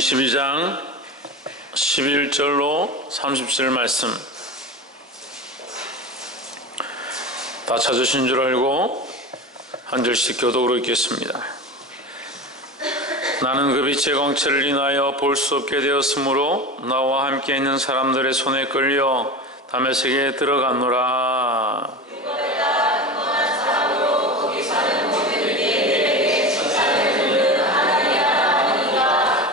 사도행전 22장 11절로 30절 말씀. 다 찾으신 줄 알고 한 절씩 교독으로 읽겠습니다. 나는 그 빛의 광채를 인하여 볼 수 없게 되었으므로 나와 함께 있는 사람들의 손에 끌려 다메섹에 들어갔노라.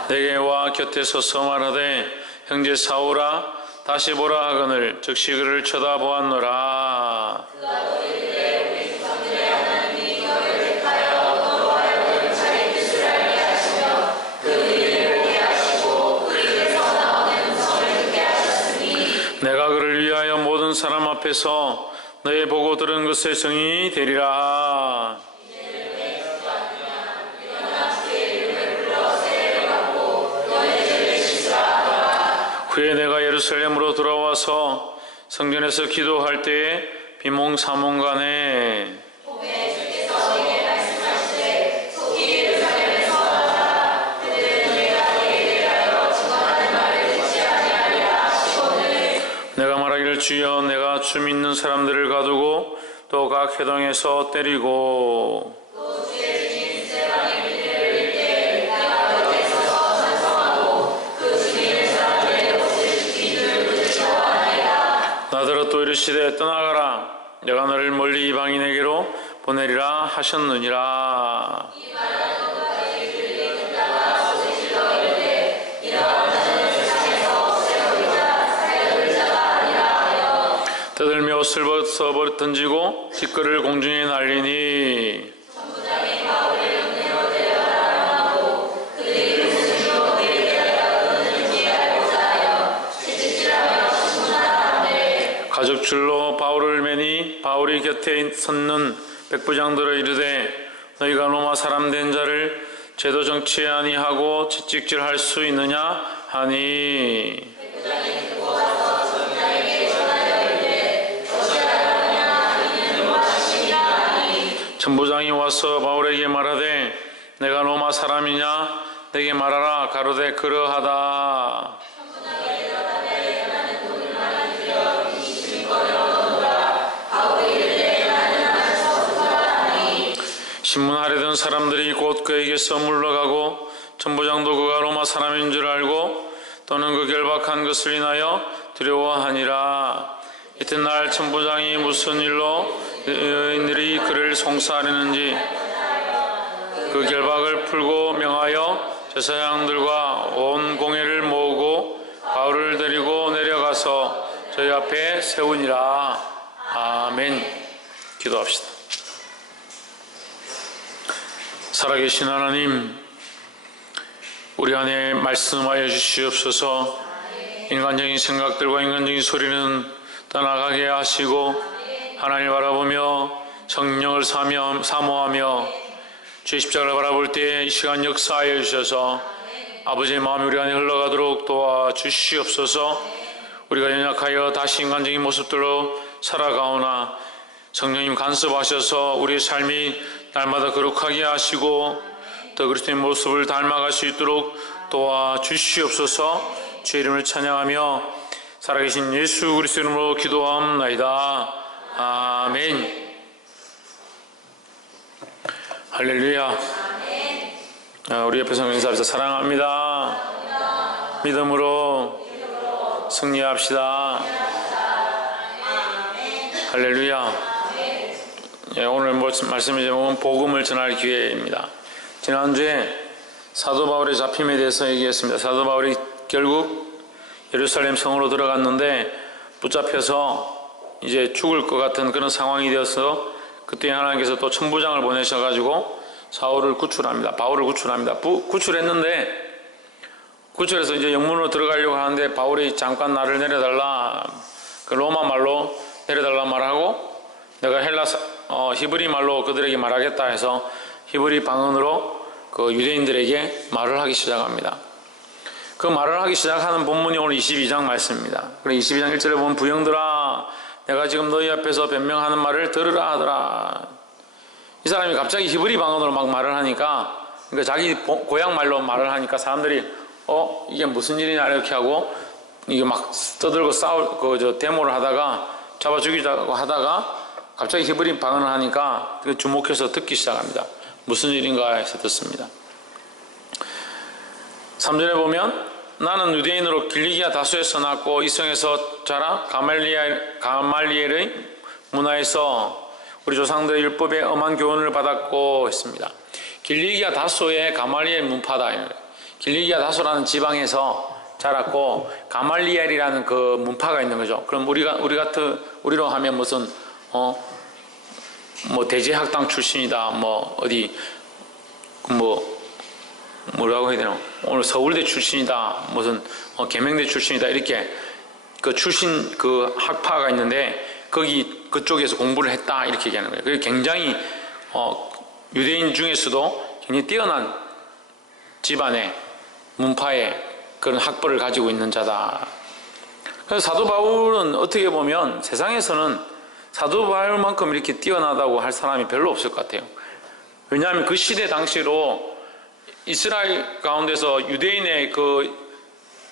내게 와 곁에 서서 말하되 형제 사울아 다시 보라 하거늘 즉시 그를 쳐다보았노라. 내가 그를 위하여 모든 사람 앞에서 너희 보고 들은 것의 증인이 되리라. 후에 내가 예루살렘으로 돌아와서 성전에서 기도할 때에 비몽사몽간에 내가 말하기를 주여 내가 주 믿는 사람들을 가두고 또 각 회당에서 때리고 나더러 또 이르시되 떠나가라 내가 너를 멀리 이방인에게로 보내리라 하셨느니라. 떠들며 옷을 벗어 던지고 뒷걸을 공중에 날리니 가죽줄로 바울을 매니 바울이 곁에 섰는 백부장들을 이르되 너희가 로마 사람 된 자를 제도 정치에 아니하고 채찍질할 수 있느냐 하니 천부장이 와서 바울에게 말하되 내가 로마 사람이냐 내게 말하라. 가로되 그러하다. 신문하려던 사람들이 곧 그에게서 물러가고 천부장도 그가 로마 사람인 줄 알고 또는 그 결박한 것을 인하여 두려워하니라. 이튿날 천부장이 무슨 일로 여인들이 그를 송사하려는지 그 결박을 풀고 명하여 제사장들과 온 공회를 모으고 바울을 데리고 내려가서 저희 앞에 세우니라. 아멘. 기도합시다. 살아계신 하나님, 우리 안에 말씀하여 주시옵소서. 인간적인 생각들과 인간적인 소리는 떠나가게 하시고 하나님을 바라보며 성령을 사모하며 주의 십자가를 바라볼 때 이 시간 역사하여 주셔서 아버지의 마음이 우리 안에 흘러가도록 도와주시옵소서. 우리가 연약하여 다시 인간적인 모습들로 살아가오나 성령님 간섭하셔서 우리의 삶이 날마다 거룩하게 하시고 더 그리스도의 모습을 닮아갈 수 있도록 도와주시옵소서. 주의 이름을 찬양하며 살아계신 예수 그리스도 이름으로 기도하옵나이다. 아멘. 할렐루야. 우리 옆에 성령 인사합시다. 사랑합니다. 믿음으로 승리합시다. 할렐루야. 오늘 말씀의 제목은 복음을 전할 기회입니다. 지난주에 사도 바울의 잡힘에 대해서 얘기했습니다. 사도 바울이 결국 예루살렘 성으로 들어갔는데 붙잡혀서 이제 죽을 것 같은 그런 상황이 되어서 그때 하나님께서 또 천부장을 보내셔가지고 사울을 구출합니다. 바울을 구출합니다. 구출했는데 구출해서 이제 영문으로 들어가려고 하는데 바울이 잠깐 나를 내려달라, 그 로마 말로 내려달라 말하고 내가 히브리 말로 그들에게 말하겠다 해서 히브리 방언으로 그 유대인들에게 말을 하기 시작합니다. 그 말을 하기 시작하는 본문이 오늘 22장 말씀입니다. 그래 22장 1절에 보면 부형들아 내가 지금 너희 앞에서 변명하는 말을 들으라 하더라. 이 사람이 갑자기 히브리 방언으로 막 말을 하니까, 그러니까 자기 고향 말로 말을 하니까 사람들이 이게 무슨 일이냐 이렇게 하고 이게 막 떠들고 데모를 하다가 잡아 죽이자고 하다가 갑자기 히브리 방언을 하니까 주목해서 듣기 시작합니다. 무슨 일인가 해서 듣습니다. 3절에 보면 나는 유대인으로 길리기아 다소에서 낳고 이성에서 자라 가말리엘의 문화에서 우리 조상들의 율법에 엄한 교훈을 받았고 했습니다. 길리기아 다소의 가말리엘 문파다. 길리기아 다소라는 지방에서 자랐고 가말리엘이라는 그 문파가 있는 거죠. 그럼 우리로 하면 무슨 뭐 대제학당 출신이다. 뭐라고 해야 되나? 오늘 서울대 출신이다. 무슨 계명대 출신이다. 이렇게 그 출신 그 학파가 있는데 그쪽에서 공부를 했다. 이렇게 얘기하는 거예요. 그게 굉장히 유대인 중에서도 굉장히 뛰어난 집안의 문파의 그런 학벌을 가지고 있는 자다. 그래서 사도 바울은 어떻게 보면 세상에서는 사도 바울만큼 이렇게 뛰어나다고 할 사람이 별로 없을 것 같아요. 왜냐하면 그 시대 당시로 이스라엘 가운데서 유대인의 그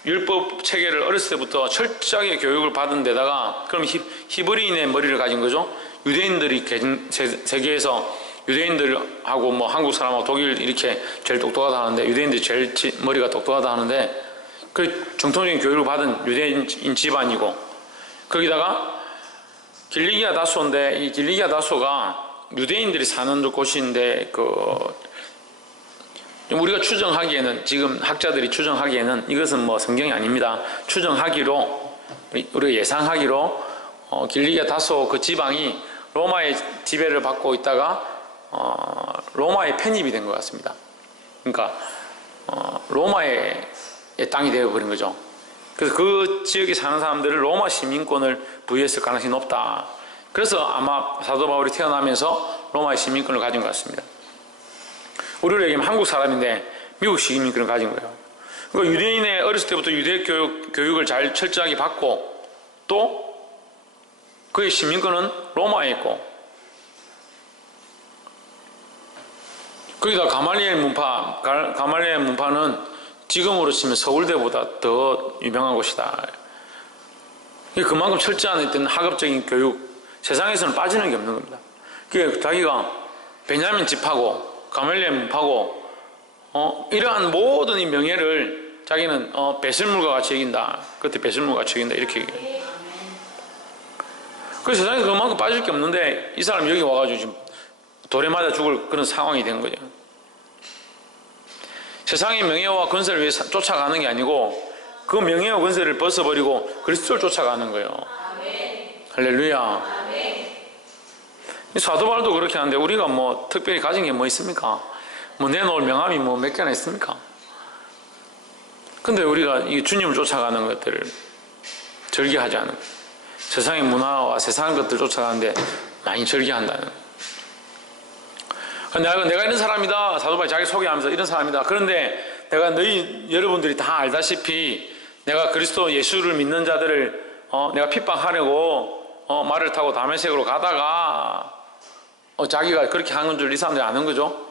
율법 체계를 어렸을 때부터 철저하게 교육을 받은 데다가 그럼 히브리인의 머리를 가진 거죠. 유대인들이 세계에서 유대인들하고 뭐 한국 사람하고 독일 이렇게 제일 똑똑하다 하는데 유대인들이 제일 머리가 똑똑하다 하는데 그 정통적인 교육을 받은 유대인 집안이고 거기다가 길리기아 다소인데 이 길리기아 다소가 유대인들이 사는 곳인데 우리가 추정하기에는 지금 학자들이 추정하기에는 이것은 뭐 성경이 아닙니다. 추정하기로 우리가 예상하기로 길리기아 다소 그 지방이 로마의 지배를 받고 있다가 로마에 편입이 된 것 같습니다. 그러니까 로마의 땅이 되어버린 거죠. 그래서 그 지역에 사는 사람들을 로마 시민권을 부여했을 가능성이 높다. 그래서 아마 사도 바울이 태어나면서 로마의 시민권을 가진 것 같습니다. 우리로 얘기하면 한국 사람인데 미국 시민권을 가진 거예요. 그러니까 유대인의 어렸을 때부터 유대 교육을 잘 철저하게 받고 또 그의 시민권은 로마에 있고 거기다 가말리엘 문파는 지금으로 치면 서울대보다 더 유명한 곳이다. 그만큼 철저한 어떤 학업적인 교육, 세상에서는 빠지는 게 없는 겁니다. 그게 자기가 베냐민 집하고 가말리엘 문파고 이러한 모든 이 명예를 자기는 배설물과 같이 여긴다. 그때 배설물과 같이 여긴다. 이렇게 얘기해요. 그 세상에서 그만큼 빠질 게 없는데 이 사람이 여기 와가지고 지금 돌에 맞아 죽을 그런 상황이 된 거죠. 세상의 명예와 권세를 위해 쫓아가는 게 아니고 그 명예와 권세를 벗어버리고 그리스도를 쫓아가는 거예요. 할렐루야. 사도 바울도 그렇게 하는데 우리가 뭐 특별히 가진 게 뭐 있습니까? 뭐 내놓을 명함이 뭐 몇 개나 있습니까? 근데 우리가 이 주님을 쫓아가는 것들을 절개하지 않는 거예요. 세상의 문화와 세상의 것들 쫓아가는데 많이 절개한다는 거예요. 내가 이런 사람이다. 사도 바울이 자기 소개하면서 이런 사람이다. 그런데 내가 여러분들이 다 알다시피 내가 그리스도 예수를 믿는 자들을 내가 핍박하려고 말을 타고 다메섹으로 가다가 자기가 그렇게 하는 줄 이 사람들이 아는 거죠.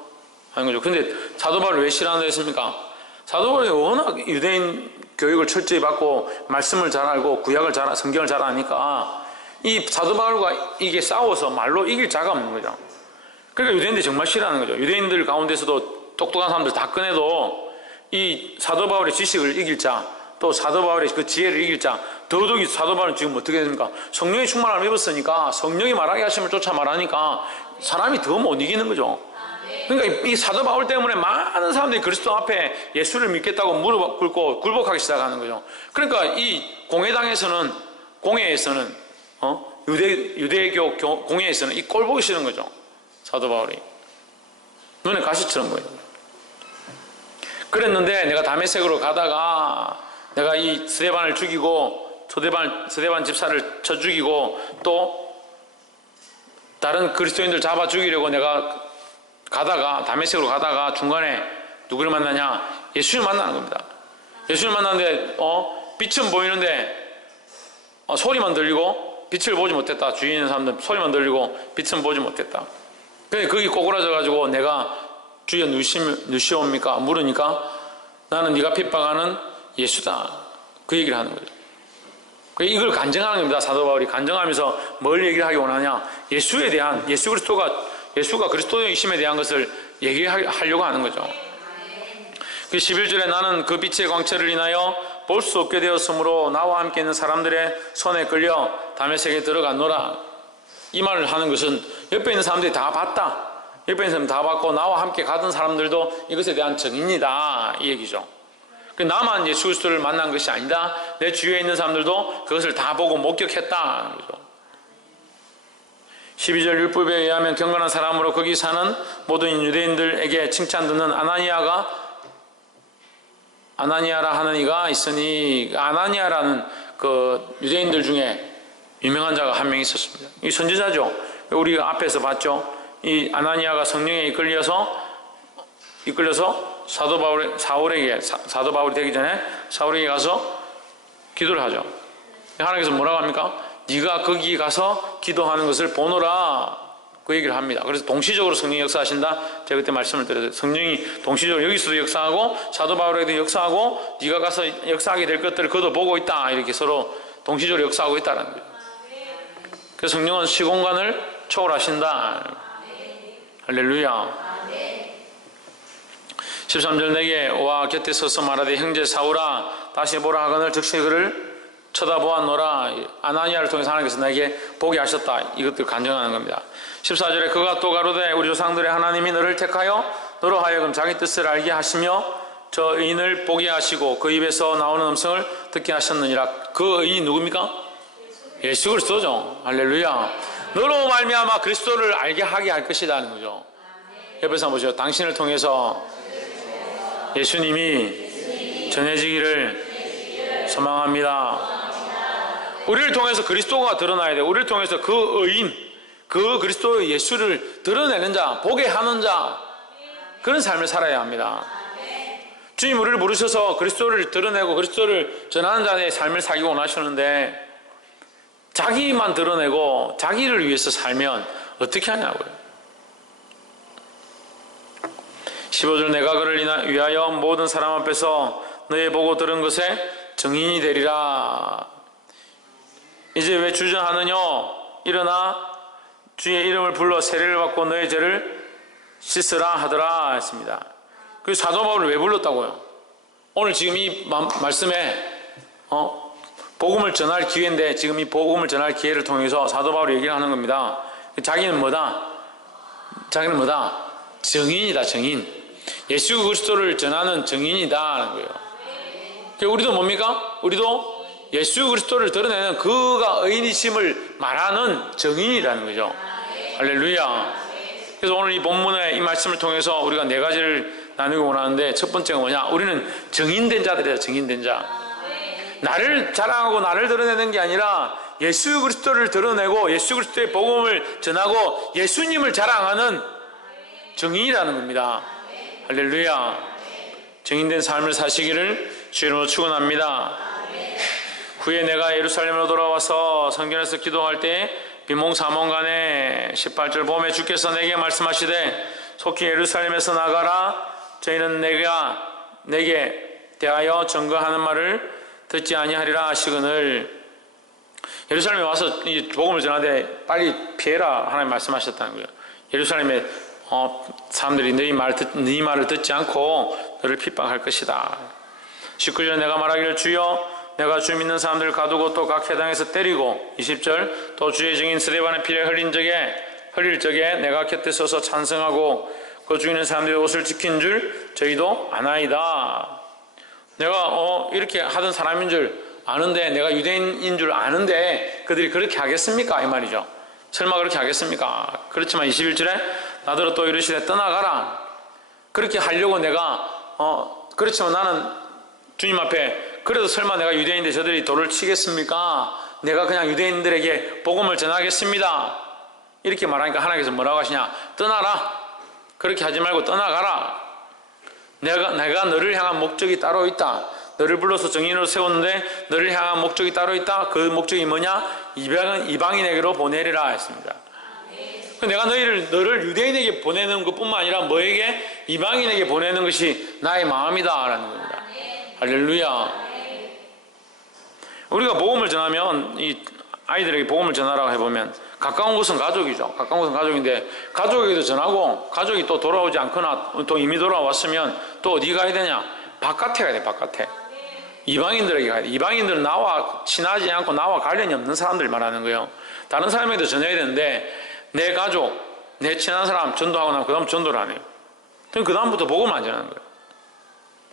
아는 거죠. 근데 사도 바울을 왜 싫어한다 했습니까? 사도 바울이 워낙 유대인 교육을 철저히 받고 말씀을 잘 알고 성경을 잘 아니까 이 사도 바울과 이게 싸워서 말로 이길 자가 없는 거죠. 그러니까 유대인들이 정말 싫어하는 거죠. 유대인들 가운데서도 똑똑한 사람들 다 꺼내도 이 사도 바울의 지식을 이길 자, 또 사도 바울의 그 지혜를 이길 자, 더더욱이 사도 바울은 지금 어떻게 됩니까? 성령의 충만함을 입었으니까 성령이 말하게 하심을 쫓아 말하니까 사람이 더 못 이기는 거죠. 그러니까 이 사도 바울 때문에 많은 사람들이 그리스도 앞에 예수를 믿겠다고 무릎 꿇고 굴복하기 시작하는 거죠. 그러니까 이 공회에서는 유대교 공회에서는 이 꼴 보기 싫은 거죠. 사도 바울이 눈에 가시처럼 보여요. 그랬는데 내가 다메섹으로 가다가 내가 이 스데반을 죽이고 스데반 집사를 쳐 죽이고 또 다른 그리스도인들 잡아 죽이려고 내가 다메섹으로 가다가 중간에 누구를 만나냐? 예수를 만나는 겁니다. 예수를 만났는데 빛은 보이는데 소리만 들리고 빛을 보지 못했다. 주위에 있는 사람들 소리만 들리고 빛은 보지 못했다. 그래서 거기 꼬꾸라져 가지고 내가 주여 누시옵니까? 물으니까 나는 네가 핍박하는 예수다. 그 얘기를 하는 거죠. 이걸 간증하는 겁니다. 사도 바울이 간증하면서 뭘 얘기를 하기 원하냐? 예수에 대한, 예수가 그리스도이심에 대한 것을 얘기하려고 하는 거죠. 그 11절에 나는 그 빛의 광채를 인하여 볼 수 없게 되었으므로 나와 함께 있는 사람들의 손에 끌려 다메섹에 들어갔노라. 이 말을 하는 것은 옆에 있는 사람들이 다 봤다. 옆에 있는 사람들 다 봤고 나와 함께 가던 사람들도 이것에 대한 증인이다. 이 얘기죠. 나만 예수 그리스도를 만난 것이 아니다. 내 주위에 있는 사람들도 그것을 다 보고 목격했다. 12절 율법에 의하면 경건한 사람으로 거기 사는 모든 유대인들에게 칭찬 듣는 아나니아라 하는 이가 있으니, 아나니아라는 그 유대인들 중에 유명한 자가 한 명 있었습니다. 이 선지자죠. 우리가 앞에서 봤죠. 이 아나니아가 성령에 이끌려서 사도 바울이 되기 전에 사울에게 가서 기도를 하죠. 하나님께서 뭐라고 합니까? 네가 거기 가서 기도하는 것을 보노라. 그 얘기를 합니다. 그래서 동시적으로 성령이 역사하신다. 제가 그때 말씀을 드렸어요. 성령이 동시적으로 여기서도 역사하고 사도 바울에게도 역사하고 네가 가서 역사하게 될 것들을 그도 보고 있다. 이렇게 서로 동시적으로 역사하고 있다는 거예요. 그래서 성령은 시공간을 초월하신다. 할렐루야. 13절 내게 와 곁에 서서 말하되 형제 사울아 다시 보라 하거늘 즉시 그를 쳐다보았노라. 아나니아를 통해서 하나님께서 나에게 보게 하셨다. 이것들 간증하는 겁니다. 14절에 그가 또 가로되 우리 조상들의 하나님이 너를 택하여 너로 하여금 자기 뜻을 알게 하시며 저 의인을 보게 하시고 그 입에서 나오는 음성을 듣게 하셨느니라. 그 의인이 누굽니까? 예수 그리스도죠. 할렐루야. 너로 말미암아 그리스도를 알게 하게 할 것이라는 거죠. 옆에서 보시죠. 당신을 통해서 예수님이 전해지기를 소망합니다. 우리를 통해서 그리스도가 드러나야 돼요. 우리를 통해서 그 의인, 그 그리스도의 예수를 드러내는 자, 보게 하는 자, 그런 삶을 살아야 합니다. 주님 우리를 부르셔서 그리스도를 드러내고 그리스도를 전하는 자의 삶을 살기 원하시는데 자기만 드러내고 자기를 위해서 살면 어떻게 하냐고요. 15절 내가 그를 위하여 모든 사람 앞에서 너의 보고 들은 것에 증인이 되리라. 이제 왜 주저하느냐? 일어나 주의 이름을 불러 세례를 받고 너의 죄를 씻으라 하더라 했습니다. 그 사도 바울을 왜 불렀다고요? 오늘 지금 이 말씀에 복음을 전할 기회인데 지금 이 복음을 전할 기회를 통해서 사도 바울이 얘기를 하는 겁니다. 자기는 뭐다? 증인이다. 증인. 예수 그리스도를 전하는 증인이다 하는 거예요. 우리도 뭡니까? 우리도 예수 그리스도를 드러내는 그가 의인이심을 말하는 증인이라는 거죠. 할렐루야. 그래서 오늘 이 본문의 이 말씀을 통해서 우리가 네 가지를 나누기 원하는데 첫 번째가 뭐냐? 우리는 증인된 자들이다. 증인된 자. 나를 자랑하고 나를 드러내는 게 아니라 예수 그리스도를 드러내고 예수 그리스도의 복음을 전하고 예수님을 자랑하는 증인이라는 겁니다. 할렐루야. 증인된 삶을 사시기를 주님으로 축원합니다. 후에 내가 예루살렘으로 돌아와서 성전에서 기도할 때 비몽사몽간에 18절 봄에 주께서 내게 말씀하시되 속히 예루살렘에서 나가라. 저희는 내게 대하여 증거하는 말을 듣지 아니하리라 하시거늘. 예루살렘에 와서 이 복음을 전하되 빨리 피해라 하나님 말씀하셨다는 거예요. 예루살렘에 사람들이 너희 말을 듣지 않고 너를 핍박할 것이다. 19절 내가 말하기를 주여 내가 주 믿는 사람들을 가두고 또 각 회당에서 때리고 20절 또 주의 증인 스데반의 피를 흘릴 적에 내가 곁에 서서 찬성하고 그 주 있는 사람들의 옷을 지킨 줄 저희도 아나이다. 내가 이렇게 하던 사람인 줄 아는데 내가 유대인인 줄 아는데 그들이 그렇게 하겠습니까? 이 말이죠. 설마 그렇게 하겠습니까? 그렇지만 21절에 나더러 또 이르시되 떠나가라. 그렇게 하려고 내가 그렇지만 나는 주님 앞에 그래도 설마 내가 유대인인데 저들이 돌을 치겠습니까? 내가 그냥 유대인들에게 복음을 전하겠습니다. 이렇게 말하니까 하나님께서 뭐라고 하시냐? 떠나라. 그렇게 하지 말고 떠나가라. 내가 너를 향한 목적이 따로 있다. 너를 불러서 증인으로 세웠는데 너를 향한 목적이 따로 있다. 그 목적이 뭐냐? 이방인에게로 보내리라 했습니다. 내가 너를 유대인에게 보내는 것뿐만 아니라 뭐에게? 이방인에게 보내는 것이 나의 마음이다 라는 겁니다. 할렐루야. 우리가 복음을 전하면 이 아이들에게 복음을 전하라고 해보면 가까운 곳은 가족이죠. 가까운 곳은 가족인데 가족에게도 전하고 가족이 또 돌아오지 않거나 또 이미 돌아왔으면 또 어디 가야 되냐? 바깥에 가야 돼. 바깥에. 이방인들에게 가야 돼. 이방인들은 나와 친하지 않고 나와 관련이 없는 사람들 말하는 거예요. 다른 사람에게도 전해야 되는데 내 가족, 내 친한 사람 전도하고 나면 그 다음 전도를 안 해요. 그럼 그 다음부터 복음을 안 전하는 거예요.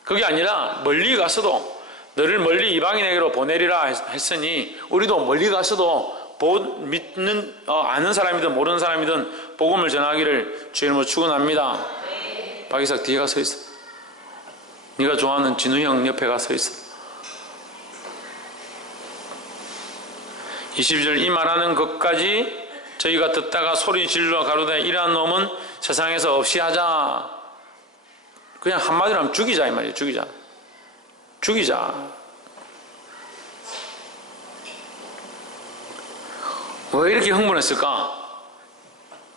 그게 아니라 멀리 가서도 너를 멀리 이방인에게로 보내리라 했으니 우리도 멀리 가서도 믿는 아는 사람이든 모르는 사람이든 복음을 전하기를 주의 이름으로 축원합니다. 박이삭 뒤에 가서 있어. 네가 좋아하는 진우 형 옆에 가서 있어. 22절 이 말하는 것까지 저희가 듣다가 소리 질러 가로되 이러한 놈은 세상에서 없이 하자. 그냥 한마디로 하면 죽이자 이 말이에요. 죽이자. 죽이자. 왜 이렇게 흥분했을까?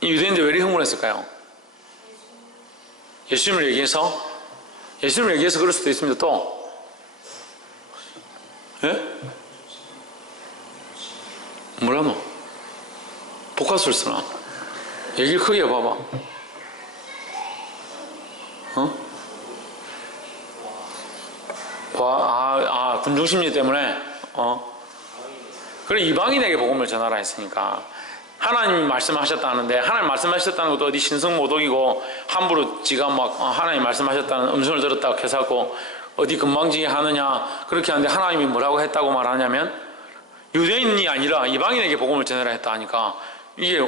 이 유대인들 왜 이렇게 흥분했을까요? 예수님을 얘기해서? 예수님을 얘기해서 그럴 수도 있습니다. 또 예? 뭐라노? 복화술 쓰나? 얘기를 크게 해봐봐. 군중심리 때문에 그래 이방인에게 복음을 전하라 했으니까 하나님이 말씀하셨다는데 하나님 말씀하셨다는 것도 어디 신성모독이고 함부로 지가 막 하나님 말씀하셨다는 음성을 들었다고 해서고 어디 금방지게 하느냐 그렇게 하는데 하나님이 뭐라고 했다고 말하냐면 유대인이 아니라 이방인에게 복음을 전하라 했다 하니까 이게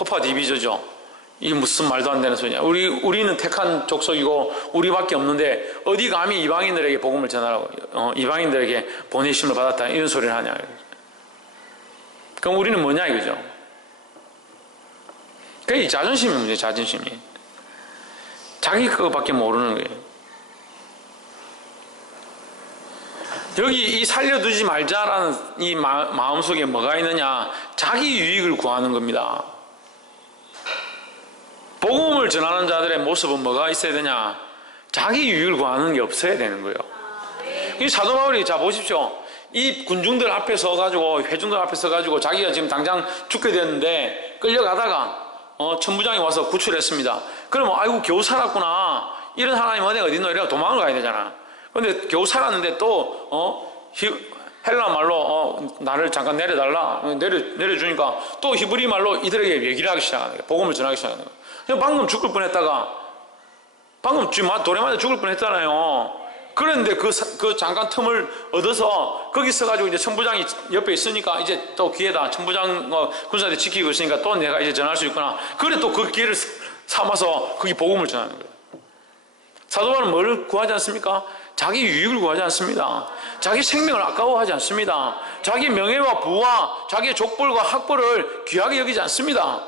허파디비저죠. 이게 무슨 말도 안 되는 소리냐. 우리는 택한 족속이고 우리밖에 없는데 어디 감히 이방인들에게 복음을 전하라고 이방인들에게 보내심을 받았다 이런 소리를 하냐. 그럼 우리는 뭐냐 이거죠. 그게 자존심이 문제예요. 자존심이. 자기 그거밖에 모르는 거예요. 여기 이 살려두지 말자라는 이 마음속에 뭐가 있느냐. 자기 유익을 구하는 겁니다. 복음을 전하는 자들의 모습은 뭐가 있어야 되냐? 자기 유익을 구하는 게 없어야 되는 거예요. 이 사도 바울이 자 보십시오. 이 군중들 앞에 서가지고 회중들 앞에 서가지고 자기가 지금 당장 죽게 됐는데 끌려가다가 천부장이 와서 구출했습니다. 그러면 아이고 겨우 살았구나. 이런 하나님 은혜가 어딨노? 이래가 도망을 가야 되잖아. 그런데 겨우 살았는데 또 헬라 말로 나를 잠깐 내려달라. 내려주니까 또 히브리 말로 이들에게 얘기를 하기 시작하는 거예요. 복음을 전하기 시작하는 거예요. 방금 죽을 뻔했다가 방금 돌에 맞아 죽을 뻔했잖아요. 그런데 그 잠깐 틈을 얻어서 거기 서가지고 이제 천부장이 옆에 있으니까 이제 또 기회다. 천부장 군사들 지키고 있으니까 또 내가 이제 전할 수 있구나. 그래 또 그 기회를 삼아서 거기 복음을 전하는 거예요. 사도 바울은 뭘 구하지 않습니까? 자기 유익을 구하지 않습니다. 자기 생명을 아까워하지 않습니다. 자기 명예와 부와 자기의 족벌과 학벌을 귀하게 여기지 않습니다.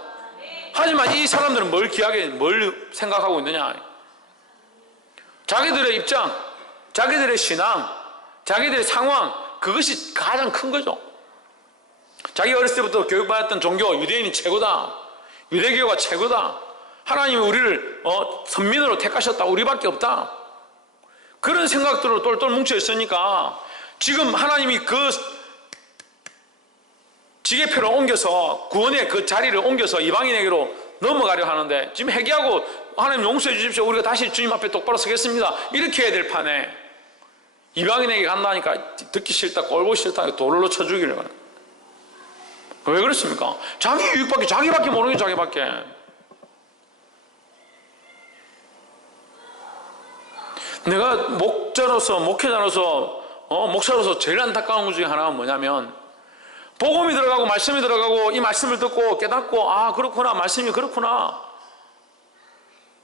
하지만 이 사람들은 뭘 생각하고 있느냐? 자기들의 입장, 자기들의 신앙, 자기들의 상황, 그것이 가장 큰 거죠. 자기 어렸을 때부터 교육받았던 종교, 유대인이 최고다. 유대교가 최고다. 하나님이 우리를 선민으로 택하셨다. 우리밖에 없다. 그런 생각들로 똘똘 뭉쳐 있으니까 지금 하나님이 그 지게표를 옮겨서 구원의 그 자리를 옮겨서 이방인에게로 넘어가려 하는데 지금 회개하고 하나님 용서해 주십시오. 우리가 다시 주님 앞에 똑바로 서겠습니다. 이렇게 해야 될 판에 이방인에게 간다니까 듣기 싫다, 꼴보기 싫다, 돌로 쳐 죽이려고 하는. 왜 그렇습니까? 자기 유익밖에 자기밖에 모르는 게 자기밖에. 내가 목회자로서 목사로서 제일 안타까운 것 중에 하나가 뭐냐면 복음이 들어가고 말씀이 들어가고 이 말씀을 듣고 깨닫고 그렇구나 말씀이 그렇구나.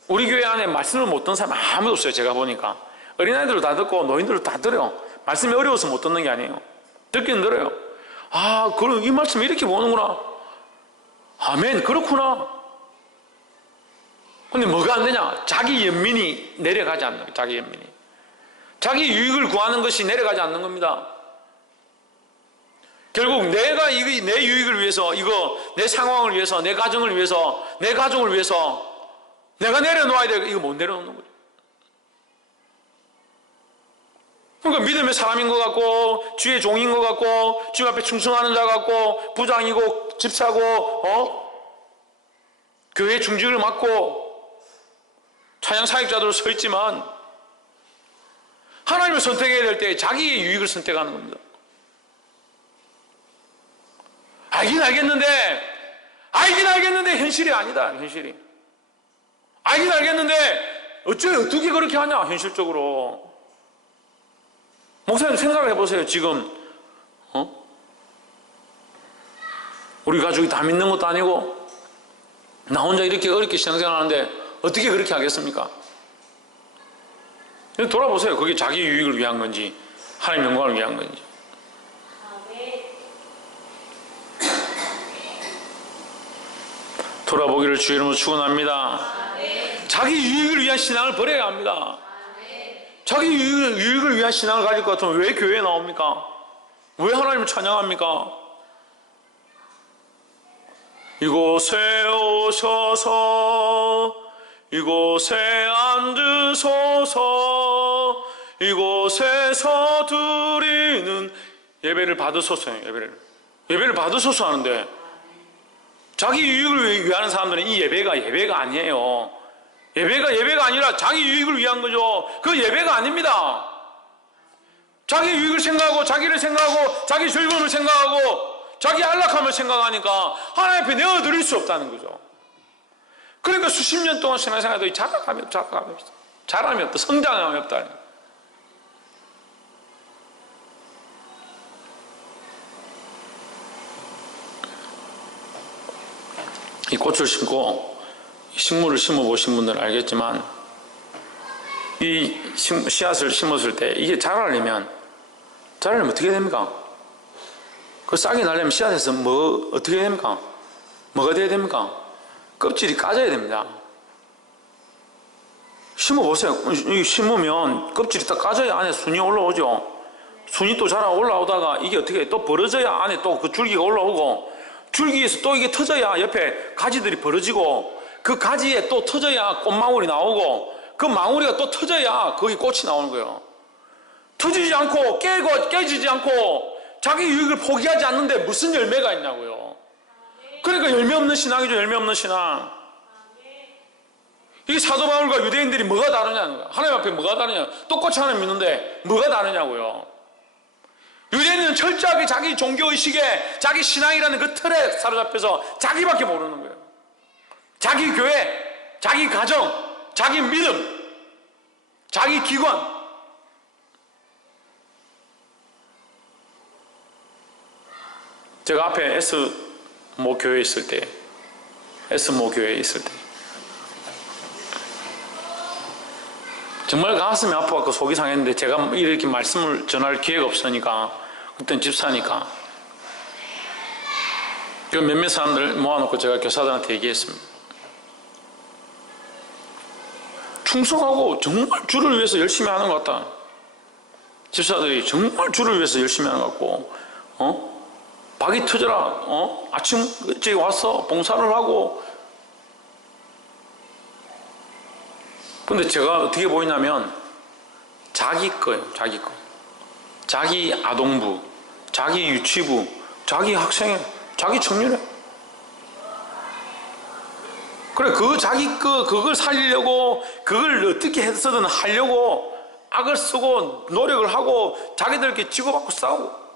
우리 교회 안에 말씀을 못 듣는 사람 아무도 없어요. 제가 보니까 어린아이들도 다 듣고 노인들도 다 들어요. 말씀이 어려워서 못 듣는 게 아니에요. 듣기는 들어요. 그럼 이 말씀 이렇게 보는구나. 아멘 그렇구나. 근데 뭐가 안 되냐? 자기 연민이 내려가지 않는 거예요. 자기 연민이. 자기 유익을 구하는 것이 내려가지 않는 겁니다. 결국 내가 내 유익을 위해서 내 상황을 위해서 내 가정을 위해서 내 가족을 위해서 내가 내려놓아야 돼. 이거 못 내려놓는 거죠. 그러니까 믿음의 사람인 것 같고 주의 종인 것 같고 주님 앞에 충성하는 자 같고 부장이고 집사고 교회 중직을 맡고 찬양 사역자들로 서 있지만 하나님을 선택해야 될 때 자기의 유익을 선택하는 겁니다. 알긴 알겠는데 현실이 아니다. 현실이. 알긴 알겠는데 어떻게 그렇게 하냐 현실적으로. 목사님 생각을 해보세요. 지금 우리 가족이 다 믿는 것도 아니고 나 혼자 이렇게 어렵게 신앙생활하는데 어떻게 그렇게 하겠습니까? 돌아보세요. 그게 자기 유익을 위한 건지 하나님 영광을 위한 건지. 돌아보기를 주의 이름으로 축원합니다. 자기 유익을 위한 신앙을 버려야 합니다. 자기 유익을 위한 신앙을 가질 것 같으면 왜 교회에 나옵니까? 왜 하나님을 찬양합니까? 이곳에 오셔서 이곳에 앉으소서 이곳에서 드리는 예배를 받으소서. 예배를 받으소서 하는데 자기 유익을 위하는 사람들은 이 예배가 아니에요. 예배가 아니라 자기 유익을 위한 거죠. 그 예배가 아닙니다. 자기 유익을 생각하고 자기를 생각하고 자기 즐거움을 생각하고 자기 안락함을 생각하니까 하나님 앞에 내어드릴 수 없다는 거죠. 그러니까 수십 년 동안 신앙생활도 자랑감이 없다. 성장함이 없다. 이 꽃을 심고 식물을 심어보신 분들은 알겠지만 이 씨앗을 심었을 때 이게 자라려면 어떻게 됩니까? 그 싹이 나려면 씨앗에서 어떻게 됩니까? 뭐가 돼야 됩니까? 껍질이 까져야 됩니다. 심어보세요. 심으면 껍질이 딱 까져야 안에 순이 올라오죠. 순이 또 자라 올라오다가 이게 어떻게 또 벌어져야 안에 또 그 줄기가 올라오고 줄기에서 또 이게 터져야 옆에 가지들이 벌어지고 그 가지에 또 터져야 꽃망울이 나오고 그 망울이가 또 터져야 거기 꽃이 나오는 거예요. 터지지 않고 깨지지 않고 자기 유익을 포기하지 않는데 무슨 열매가 있냐고요. 그러니까 열매 없는 신앙이죠. 열매 없는 신앙. 이게 사도 바울과 유대인들이 뭐가 다르냐는 거야. 하나님 앞에 뭐가 다르냐. 똑같이 하나님 믿는데 뭐가 다르냐고요. 유대인은 철저하게 자기 종교의식에 자기 신앙이라는 그 틀에 사로잡혀서 자기밖에 모르는 거예요. 자기 교회, 자기 가정, 자기 믿음, 자기 기관. 제가 앞에 S모 교회에 있을 때 정말 가슴이 아파갖고 속이 상했는데 제가 이렇게 말씀을 전할 기회가 없으니까 그때는 집사니까 그 몇몇 사람들 모아놓고 제가 교사들한테 얘기했습니다. 충성하고 정말 주를 위해서 열심히 하는 것 같다. 집사들이 정말 주를 위해서 열심히 하는 것 같고 박이 터져라. 아침 일찍 와서 봉사를 하고. 근데 제가 어떻게 보이냐면 자기 거예요. 자기 거. 자기 아동부, 자기 유치부, 자기 학생회, 자기 청년회. 그래, 그 자기 그걸 살리려고 그걸 어떻게 해서든 하려고 악을 쓰고 노력을 하고 자기들끼리 치고받고 싸우고.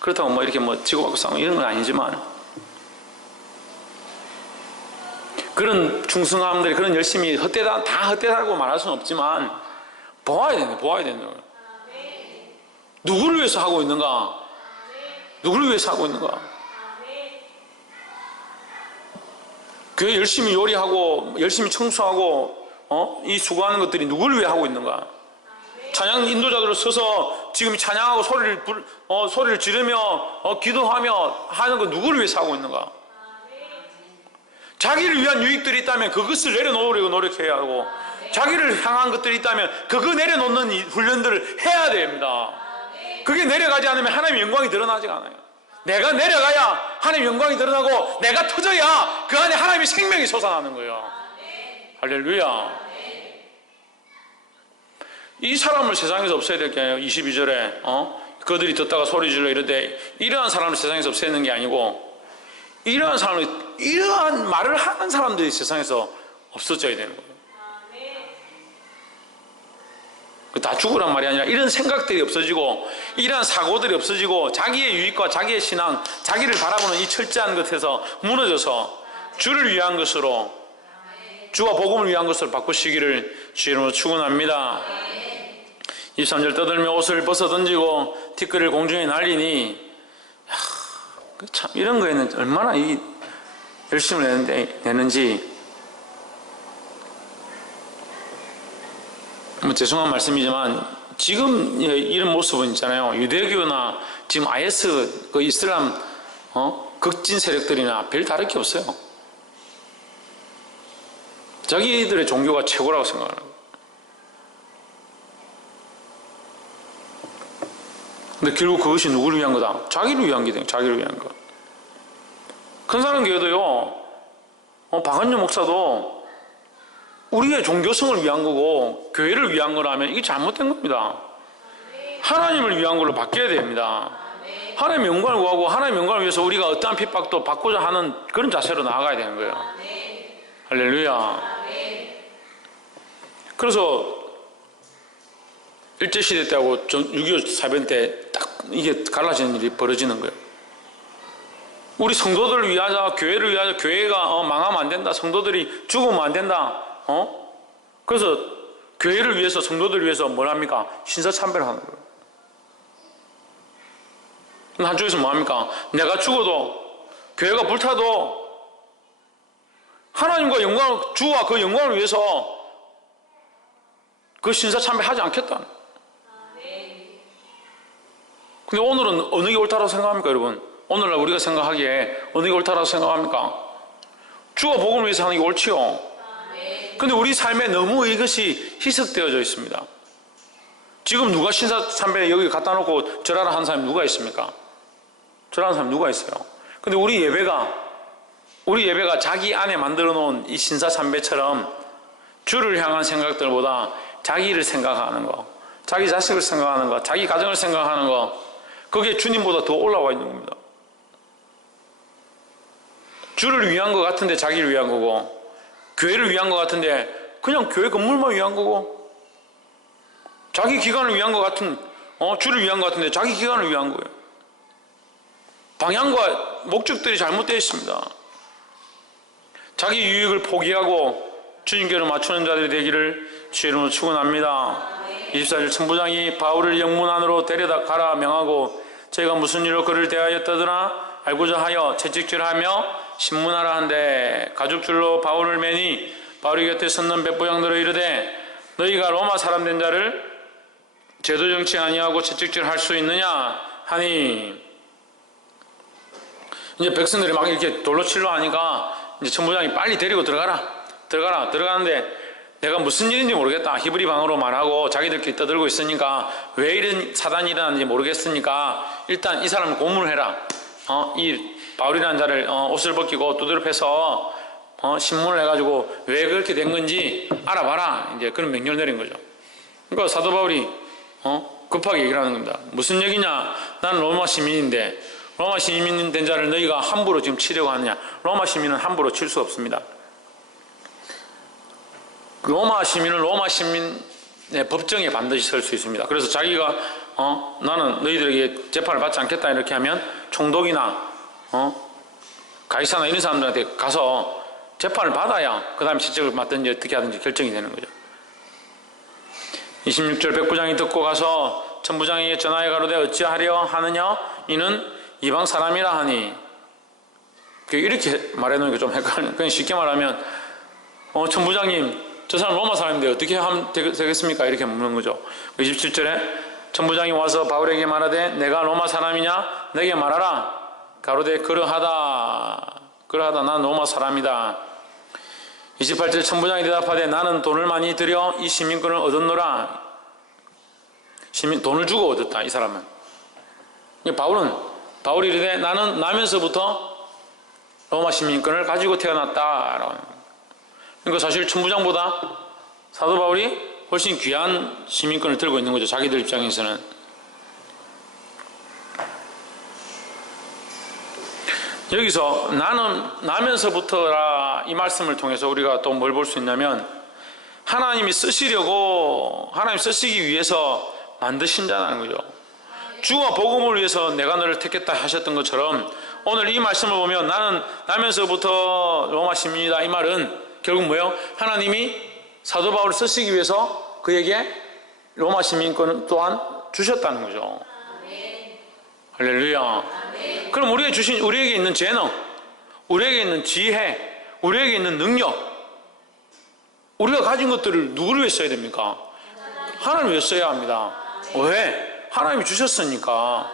그렇다고 뭐 이렇게 뭐 치고받고 싸우고 이런 건 아니지만 그런 충성함들이 그런 열심히 다 헛되다고 말할 수는 없지만 보아야 된다. 누구를 위해서 하고 있는가? 누구를 위해서 하고 있는가? 교회 열심히 요리하고 열심히 청소하고 이 수고하는 것들이 누구를 위해 하고 있는가? 찬양 인도자들을 서서 지금 찬양하고 소리를 지르며 기도하며 하는 거 누구를 위해서 하고 있는가? 자기를 위한 유익들이 있다면 그것을 내려놓으려고 노력해야 하고 자기를 향한 것들이 있다면 그거 내려놓는 훈련들을 해야 됩니다. 그게 내려가지 않으면 하나님의 영광이 드러나지 않아요. 내가 내려가야 하나님의 영광이 드러나고 내가 터져야 그 안에 하나님의 생명이 솟아나는 거예요. 할렐루야. 이 사람을 세상에서 없애야 될 게 아니에요. 22절에 그들이 듣다가 소리질러 이러되 이러한 사람을 세상에서 없애는 게 아니고 이러한 말을 하는 사람들이 세상에서 없어져야 되는 거예요. 다 죽으란 말이 아니라 이런 생각들이 없어지고 이러한 사고들이 없어지고 자기의 유익과 자기의 신앙, 자기를 바라보는 이 철저한 것에서 무너져서 주를 위한 것으로, 주와 복음을 위한 것으로 바꾸시기를 주의 이름으로 축원합니다. 23절 떠들며 옷을 벗어던지고 티끌을 공중에 날리니, 참 이런 거에는 얼마나 이 열심을 내는지. 죄송한 말씀이지만 지금 이런 모습은 있잖아요. 유대교나 지금 IS 그 이슬람 극진 세력들이나 별 다를 게 없어요. 자기들의 종교가 최고라고 생각하는 거예요. 근데 결국 그것이 누구를 위한 거다? 자기를 위한 게 돼요. 자기를 위한 거. 큰사랑교회도요, 박은주 목사도 우리의 종교성을 위한 거고 교회를 위한 거라면 이게 잘못된 겁니다. 하나님을 위한 걸로 바뀌어야 됩니다. 하나님의 영광을 구하고 하나님의 영광을 위해서 우리가 어떠한 핍박도 받고자 하는 그런 자세로 나아가야 되는 거예요. 할렐루야. 그래서 일제시대 때하고 6.25 사변 때 딱 이게 갈라지는 일이 벌어지는 거예요. 우리 성도들을 위하자, 교회를 위하자, 교회가 망하면 안 된다, 성도들이 죽으면 안 된다, 그래서 교회를 위해서, 성도들을 위해서 뭘 합니까? 신사참배를 하는 거예요. 한쪽에서 뭐 합니까? 내가 죽어도, 교회가 불타도 하나님과 영광을, 주와 그 영광을 위해서 그 신사참배 하지 않겠다. 근데 오늘은 어느 게 옳다라고 생각합니까, 여러분? 오늘날 우리가 생각하기에 어느 게 옳다라고 생각합니까? 주와 복음을 위해서 하는 게 옳지요. 근데 우리 삶에 너무 이것이 희석되어져 있습니다. 지금 누가 신사참배 여기 갖다 놓고 절하라 하는 사람이 누가 있습니까? 절하는 사람이 누가 있어요? 근데 우리 예배가 자기 안에 만들어 놓은 이 신사참배처럼 주를 향한 생각들보다 자기를 생각하는 거, 자기 자식을 생각하는 거, 자기 가정을 생각하는 거, 그게 주님보다 더 올라와 있는 겁니다. 주를 위한 것 같은데 자기를 위한 거고, 교회를 위한 것 같은데 그냥 교회 건물만 위한 거고, 자기 기관을 위한 것 같은, 주를 위한 것 같은데 자기 기관을 위한 거예요. 방향과 목적들이 잘못되어 있습니다. 자기 유익을 포기하고 주님께로 맞추는 자들이 되기를 주의 이름으로 축원합니다. 24절 천부장이 바울을 영문 안으로 데려다 가라 명하고 저희가 무슨 일로 그를 대하였다더나 알고자 하여 채찍질하며 신문하라 한데 가죽줄로 바울을 매니 바울이 곁에 섰는 백부장들을 이르되 너희가 로마 사람 된 자를 제도 정치 아니하고 채찍질할 수 있느냐 하니, 이제 백성들이 막 이렇게 돌로 칠로 하니까 이제 천부장이 빨리 데리고 들어가는데 내가 무슨 일인지 모르겠다. 히브리 방어로 말하고 자기들끼리 떠들고 있으니까 왜 이런 사단이 일어났는지 모르겠으니까 일단 이 사람을 고문을 해라. 이 바울이라는 자를 옷을 벗기고 두드려 패서 신문을 해가지고 왜 그렇게 된 건지 알아봐라. 이제 그런 명령을 내린 거죠. 그러니까 사도 바울이 급하게 얘기를 하는 겁니다. 무슨 얘기냐? 나는 로마 시민인데 로마 시민 된 자를 너희가 함부로 지금 치려고 하느냐? 로마 시민은 함부로 칠 수 없습니다. 로마 시민은 로마 시민의 법정에 반드시 설 수 있습니다. 그래서 자기가 나는 너희들에게 재판을 받지 않겠다 이렇게 하면 총독이나 가이사나 이런 사람들한테 가서 재판을 받아야 그 다음에 채찍을 맞든지 어떻게 하든지 결정이 되는 거죠. 26절 백부장이 듣고 가서 천부장에게 전하여 가로되 어찌하려 하느냐? 이는 이방 사람이라 하니. 이렇게 말해놓으니까 좀 헷갈려요. 그냥 쉽게 말하면 천부장님 저 사람 로마 사람인데 어떻게 하면 되겠습니까? 이렇게 묻는 거죠. 27절에 천부장이 와서 바울에게 말하되 내가 로마 사람이냐? 내게 말하라. 가로되 그러하다 난 로마 사람이다. 28절 천부장이 대답하되 나는 돈을 많이 들여 이 시민권을 얻었노라. 돈을 주고 얻었다 이 사람은. 바울이 이르되 나는 나면서부터 로마 시민권을 가지고 태어났다. 그러니까 사실 천부장보다 사도 바울이 훨씬 귀한 시민권을 들고 있는 거죠. 자기들 입장에서는. 여기서 나는 나면서부터라 이 말씀을 통해서 우리가 또 뭘 볼 수 있냐면, 하나님이 쓰시려고, 하나님 쓰시기 위해서 만드신 자라는 거죠. 주와 복음을 위해서 내가 너를 택했다 하셨던 것처럼, 오늘 이 말씀을 보면 나는 나면서부터 로마 시민이다, 이 말은 결국 뭐예요? 하나님이 사도 바울을 쓰시기 위해서 그에게 로마 시민권 또한 주셨다는 거죠. 할렐루야. 그럼 우리에게 있는 재능, 우리에게 있는 지혜, 우리에게 있는 능력, 우리가 가진 것들을 누구를 위해 써야 됩니까? 하나님을 위해 써야 합니다. 왜? 하나님이 주셨으니까.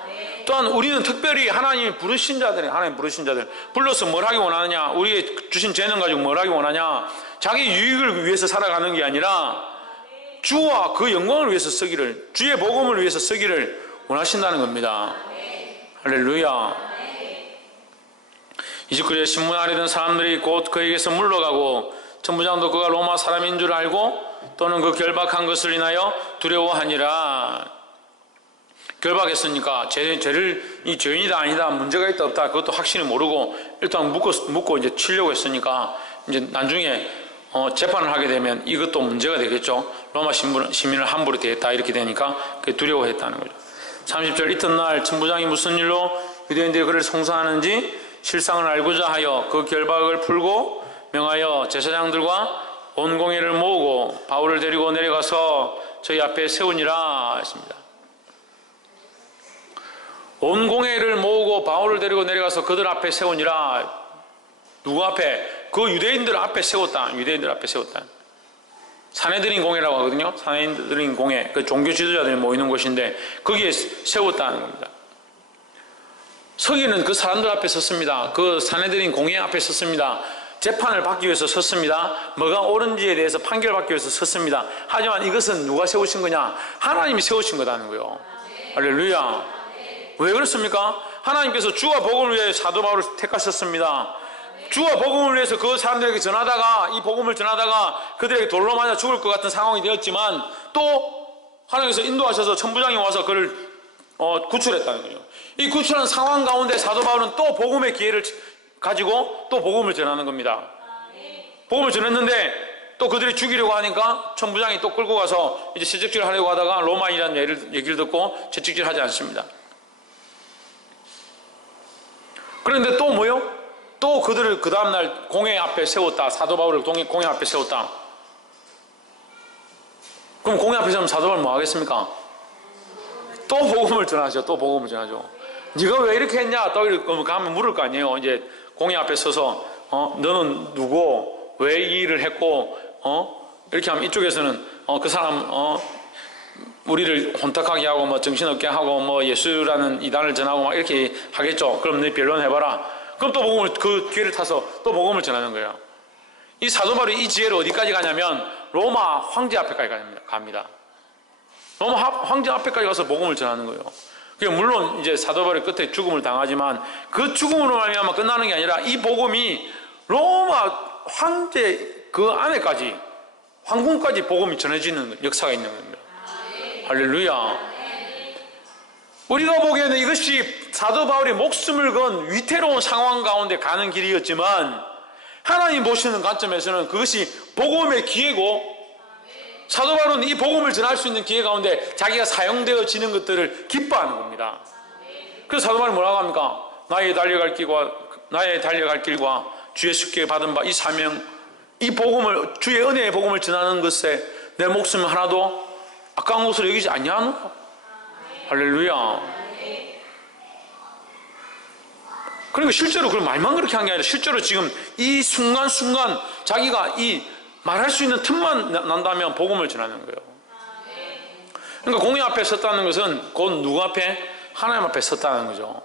또한 우리는 특별히 하나님이 부르신 자들, 하나님 부르신 자들 불러서 뭘 하기 원하느냐, 우리의 주신 재능 가지고 뭘 하기 원하냐, 자기 유익을 위해서 살아가는 게 아니라 주와 그 영광을 위해서 쓰기를, 주의 복음을 위해서 쓰기를 원하신다는 겁니다. 할렐루야. 29절에 신문 아래던 사람들이 곧 그에게서 물러가고 천부장도 그가 로마 사람인 줄 알고 또는 그 결박한 것을 인하여 두려워하니라. 결박했으니까 죄를 이 죄인이다 아니다, 문제가 있다 없다 그것도 확실히 모르고 일단 묻고 이제 치려고 했으니까 이제 나중에 재판을 하게 되면 이것도 문제가 되겠죠. 로마 시민을 함부로 대했다 이렇게 되니까 그게 두려워했다는 거죠. 30절 이튿날 천부장이 무슨 일로 유대인들이 그를 송사하는지 실상을 알고자 하여 그 결박을 풀고 명하여 제사장들과 온 공회를 모으고 바울을 데리고 내려가서 저희 앞에 세우니라 했습니다. 온 공회를 모으고 바울을 데리고 내려가서 그들 앞에 세우니라. 누구 앞에? 그 유대인들 앞에 세웠다. 유대인들 앞에 세웠다. 사내들인 공회라고 하거든요. 사내들인 공회, 그 종교 지도자들이 모이는 곳인데 거기에 세웠다는 겁니다. 서기는 그 사람들 앞에 섰습니다. 그 사내들인 공회 앞에 섰습니다. 재판을 받기 위해서 섰습니다. 뭐가 옳은지에 대해서 판결받기 위해서 섰습니다. 하지만 이것은 누가 세우신 거냐? 하나님이 세우신 거라는 거예요. 할렐루야. 왜 그렇습니까? 하나님께서 주와 복음을 위해 사도 바울을 택하셨습니다. 주와 복음을 위해서 그 사람들에게 전하다가, 이 복음을 전하다가 그들에게 돌로 맞아 죽을 것 같은 상황이 되었지만 또 하나님께서 인도하셔서 천부장이 와서 그를 구출했다는 거예요. 이 구출한 상황 가운데 사도 바울은 또 복음의 기회를 가지고 또 복음을 전하는 겁니다. 복음을 전했는데 또 그들이 죽이려고 하니까 천부장이 또 끌고 가서 이제 채찍질 하려고 하다가 로마인이라는 얘기를 듣고 채찍질 하지 않습니다. 그런데 또 뭐요? 또 그들을 그 다음날 공회 앞에 세웠다. 사도 바울을 공회 앞에 세웠다. 그럼 공회 앞에 세우면 사도 바울 뭐 하겠습니까? 또 복음을 전하죠. 또 복음을 전하죠. 네가 왜 이렇게 했냐? 또 이렇게 가면 물을 거 아니에요. 이제 공회 앞에 서서 너는 누구? 왜 이 일을 했고? 이렇게 하면 이쪽에서는 그 사람 우리를 혼탁하게 하고 뭐 정신없게 하고 뭐 예수라는 이단을 전하고 막 이렇게 하겠죠. 그럼 너 변론해봐라. 그럼 또 복음을, 그 기회를 타서 또 복음을 전하는 거예요. 이 사도 바울이 이 지혜를 어디까지 가냐면 로마 황제 앞에까지 갑니다. 로마 황제 앞에까지 가서 복음을 전하는 거예요. 물론 이제 사도 바울이 끝에 죽음을 당하지만 그 죽음으로 말미암아 끝나는 게 아니라 이 복음이 로마 황제 그 안에까지, 황궁까지 복음이 전해지는 역사가 있는 겁니다. 할렐루야. 우리가 보기에는 이것이 사도 바울이 목숨을 건 위태로운 상황 가운데 가는 길이었지만 하나님 보시는 관점에서는 그것이 복음의 기회고, 사도 바울은 이 복음을 전할 수 있는 기회 가운데 자기가 사용되어지는 것들을 기뻐하는 겁니다. 그래서 사도 바울이 뭐라고 합니까? 나의 달려갈 길과 주의 쉽게 받은 바 이 사명, 이 복음을, 주의 은혜의 복음을 전하는 것에 내 목숨 하나도 아까운 것으로 여기지 아니하노? 할렐루야. 그리고 실제로 그 말만 그렇게 한 게 아니라 실제로 지금 이 순간순간 자기가 이 말할 수 있는 틈만 난다면 복음을 전하는 거예요. 그러니까 공회 앞에 섰다는 것은 곧 누구 앞에? 하나님 앞에 섰다는 거죠.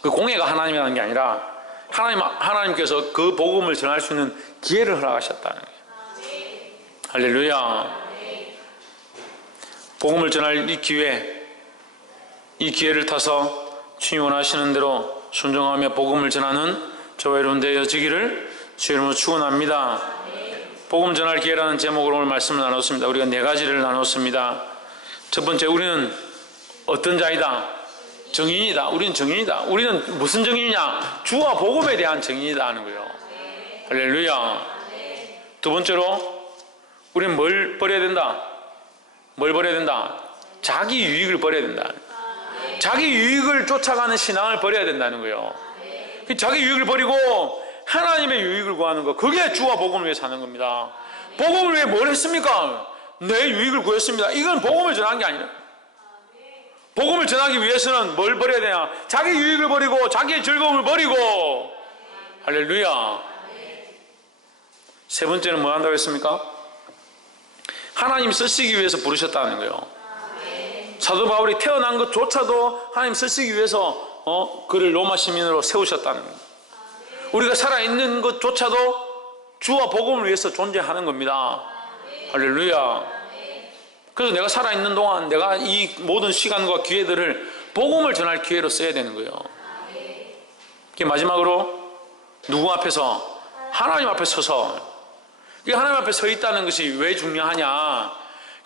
그 공회가 하나님이라는 게 아니라 하나님께서 그 복음을 전할 수 있는 기회를 허락하셨다는 거예요. 할렐루야. 복음을 전할 이 기회를 타서 주님 원하시는 대로 순종하며 복음을 전하는 저와 여러분 되어지기를 주의 이름으로 축원합니다. 복음 전할 기회라는 제목으로 오늘 말씀을 나눴습니다. 우리가 네 가지를 나눴습니다. 첫 번째, 우리는 어떤 자이다? 정인이다. 우리는 정인이다. 우리는 무슨 정인이냐? 주와 복음에 대한 정인이다 하는 거예요. 할렐루야. 두 번째로, 우리는 뭘 버려야 된다? 뭘 버려야 된다? 자기 유익을 버려야 된다. 자기 유익을 쫓아가는 신앙을 버려야 된다는 거예요. 자기 유익을 버리고 하나님의 유익을 구하는 거, 그게 주와 복음을 위해 사는 겁니다. 복음을 위해 뭘 했습니까? 내 유익을 구했습니다. 이건 복음을 전하는 게 아니라, 복음을 전하기 위해서는 뭘 버려야 되냐? 자기 유익을 버리고 자기의 즐거움을 버리고. 할렐루야. 세 번째는 뭐 한다고 했습니까? 하나님 쓰시기 위해서 부르셨다는 거예요. 사도 바울이 태어난 것조차도 하나님 쓰시기 위해서 그를 로마 시민으로 세우셨다는 겁니다. 우리가 살아있는 것조차도 주와 복음을 위해서 존재하는 겁니다. 할렐루야. 그래서 내가 살아있는 동안 내가 이 모든 시간과 기회들을 복음을 전할 기회로 써야 되는 거예요. 마지막으로 누구 앞에서? 하나님 앞에 서서. 하나님 앞에 서 있다는 것이 왜 중요하냐?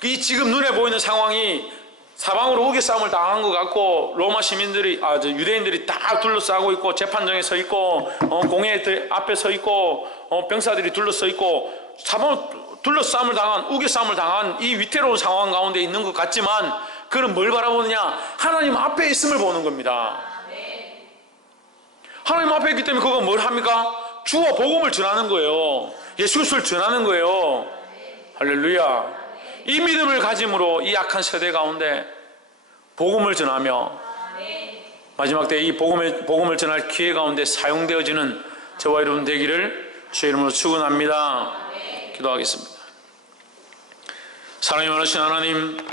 이 지금 눈에 보이는 상황이 사방으로 우겨싸움을 당한 것 같고, 로마 시민들이, 유대인들이 다 둘러싸고 있고, 재판정에 서 있고, 공회 앞에 서 있고, 병사들이 둘러서 있고, 사방으로 둘러싸움을 당한, 우겨싸움을 당한 이 위태로운 상황 가운데 있는 것 같지만, 그는 뭘 바라보느냐? 하나님 앞에 있음을 보는 겁니다. 하나님 앞에 있기 때문에 그건 뭘 합니까? 주와 복음을 전하는 거예요. 예수 그리스도를 전하는 거예요. 할렐루야. 이 믿음을 가짐으로 이 약한 세대 가운데 복음을 전하며 마지막 때 이 복음을 전할 기회 가운데 사용되어지는 저와 여러분 되기를 주의 이름으로 축원합니다. 기도하겠습니다. 사랑이 많으신 하나님,